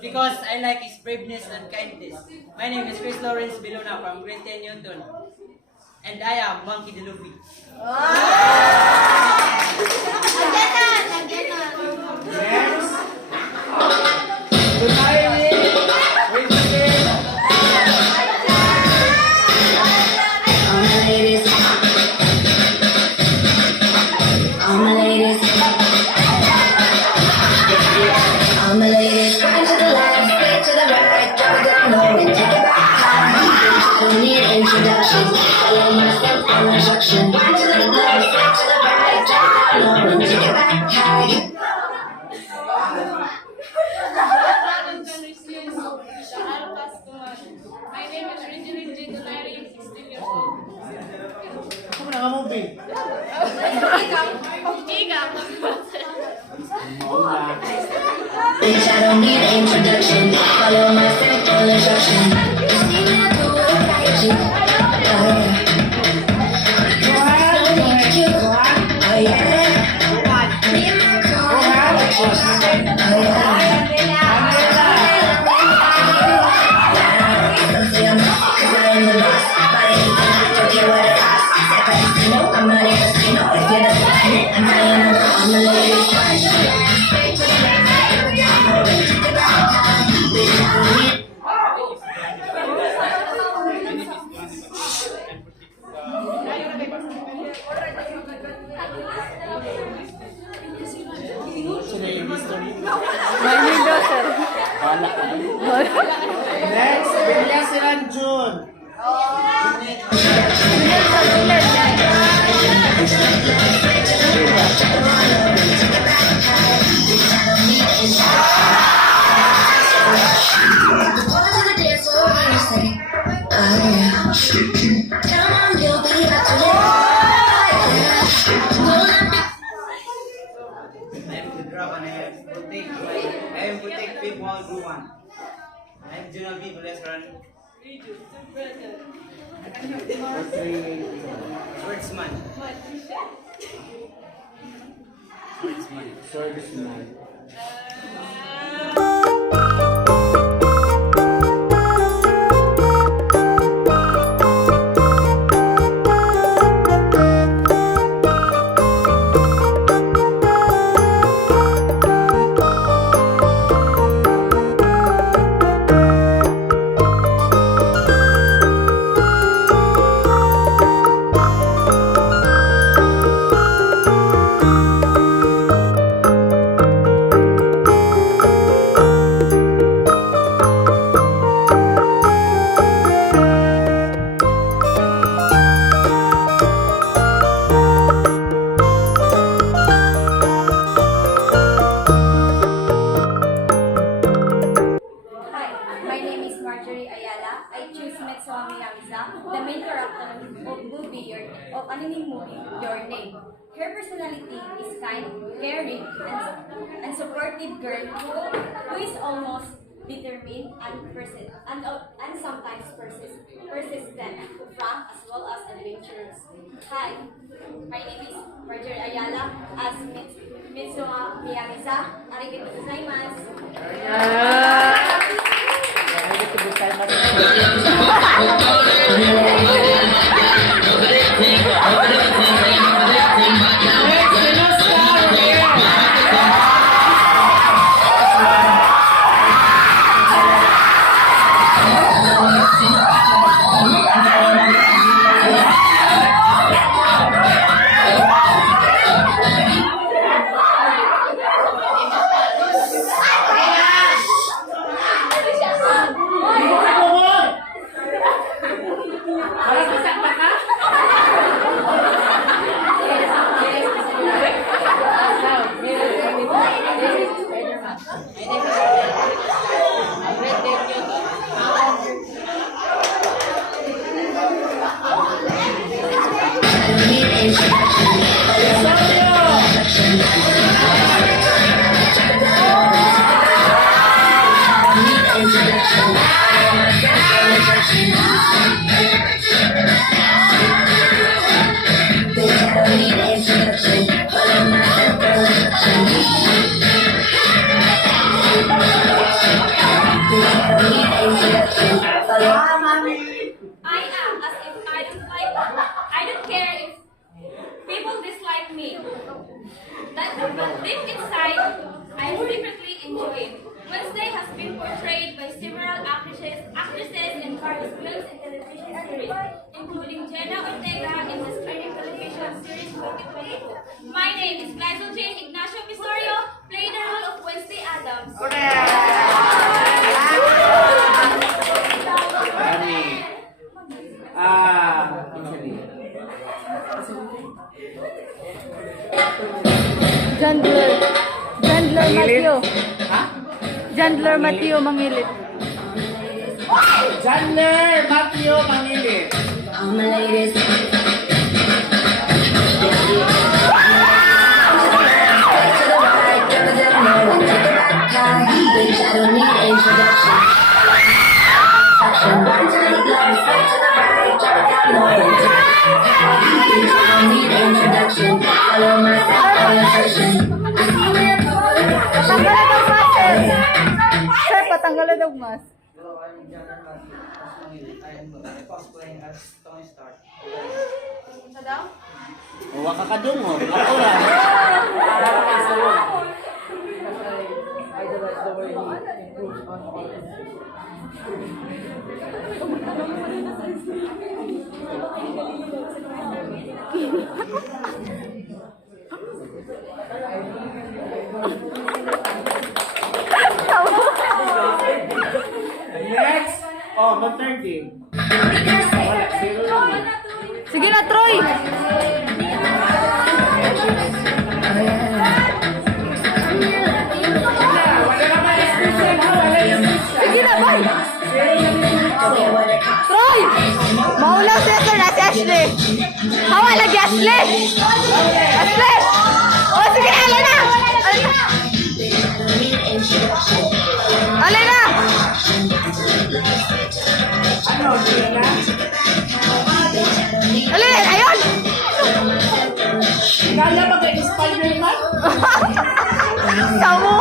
Because I like his braveness and kindness. My name is Chris Lawrence Bilona from Grade 10 Newton. And I am Monkey the Luffy. Next. Good morning. Wait a minute. All my ladies, right to the left, straight to the right, drop it down low and take it back high. Don't need introduction, follow my step on instruction. Right to the left, straight to the right, drop it down low and take it back high. My name is Regeline Jindulari, 16 years old. Kamu naka-movie? Bitch, I don't need introduction, follow my step on instruction. You see me, I do what I like to. Oh yeah, me and my girl, oh yeah. I'm not in a casino, if you're the planet, I'm not in a ladies Next, Bella Siranjun. I am Protect People Group 1. I am General B. Restaurant. Swordsman. Swordsman. My name is Marjorie Ayala. I choose Metsuami Yamiza, the main character of anime movie Your Name. Her personality is kind, caring, and supportive girl who is almost determined and sometimes persistent, frank as well as adventurous. Hi, my name is Marjorie Ayala as Mitsuami Yamiza. Arigatou gozaimasu. don't need introduction. Follow I am as if I don't care if people dislike me. But deep inside, I secretly enjoy it. Wednesday has been portrayed by several actresses in various films and television series, including Jenna Ortega in the streaming television series 2022. My name is Glyzel Jane Ignacio Pistorio, playing the role of Wednesday Adams. Dami. Jandler Matthew. Ha? Jandler Matthew Mangilit. Chandler Matthew Mangilit. all my ladies. To the right, double down low and take a back car. Bitch, I don't need introduction. One to the left, straight to the right, drop it down low and take a back car. Bitch, I don't need introduction. Follow my step, follow version. I see where you're going. Patanggal na daw mas, sir. Sir, patanggal na daw mas. Hello, I'm John Matthew. I'm cosplaying as Tony Stark. Huwag ka kadung mo. Ako lang. Idolize the way he improves on all. Next. Oh, no 30. Wala, zero lang. Sige na, Troy. Wala naman exclusion ha. Wala exclusion. Sige na, bye. Troy! Maulaw siya, sir, na si Ashley. Hawa lagi, Ashley. Ashley! O, sige, alay na. Alay na. Ano, sige na? Alay na, ayun. Kala mag-Spider-Man? Samu.